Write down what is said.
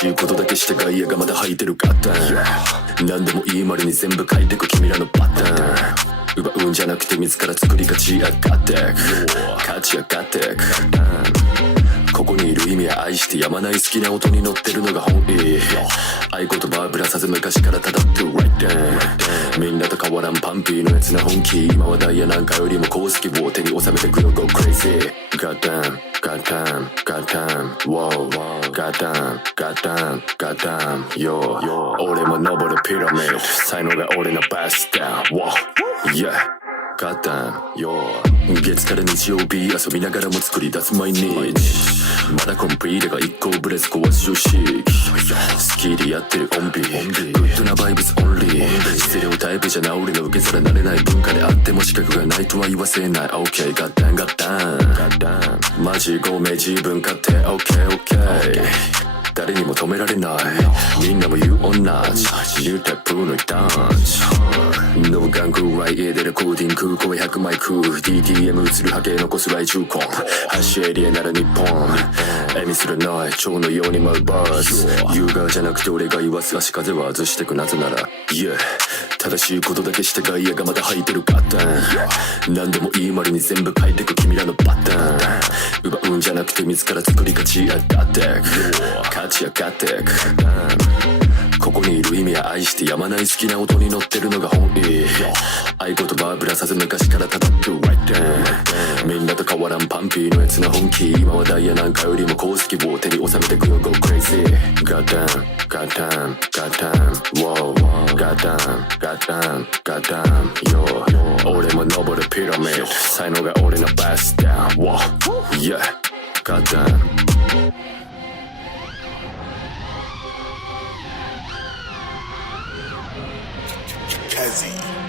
しいことだけして外野がまだ吐いてるガッタン。何でもいいまりに全部書いてく君らのパターン。奪うんじゃなくて自ら作り勝ち上がってく勝ち上がってく。ここにいる意味や愛してやまない好きな音に乗ってるのが本意。合言葉はぶらさず昔からただって right then。 みんなと変わらんパンピーのやつな本気。今はダイヤなんかよりも公式を手に収めてくよ Go crazy。 GoddamN GoddamN GoddamN Wow GoddamN GoddamN GoddamN Yo 俺も登るピラミッド。才能が俺のバスダウン Wow Yeah GoddamN Yo 月から日曜日遊びながらも作り出す毎日。まだコンプリートが一個ブレず壊し女子。スキーでやってるオンビグッドなバイブスオンリー。ステレオタイプじゃな俺の受け皿なれない文化であっても資格がないとは言わせない OK GoddamN GoddamN マジごめん自分勝手 OKOK 誰にも止められないみんなも言う同じニュータイプのダンスノーガングライエでレコーディング声100マイク DTM 映る波形残す来中婚橋エリアなら日本絵にすらない蝶のように舞うバース優雅じゃなくて俺が言わす足風は外してくなぜなら Yeah 正しいことだけして外野がまだ吐いてるガッタン。何でもいいまりに全部書いてく君らのパターン。奪うんじゃなくて自ら作り勝ち上がってく勝ち上がってく。ここにいる意味や愛してやまない好きな音に乗ってるのが本意。合言葉はぶらさず昔からただって right then。 みんなと変わらんパンピーのやつな本気。今はダイヤなんかよりも公式を手に収めてくよ Go crazy。 GoddamN GoddamN GoddamN Wow GoddamN GoddamN GoddamN Yo 俺も登るピラミッド。才能が俺のバスダウン Wow Yeah GoddamN Kazi.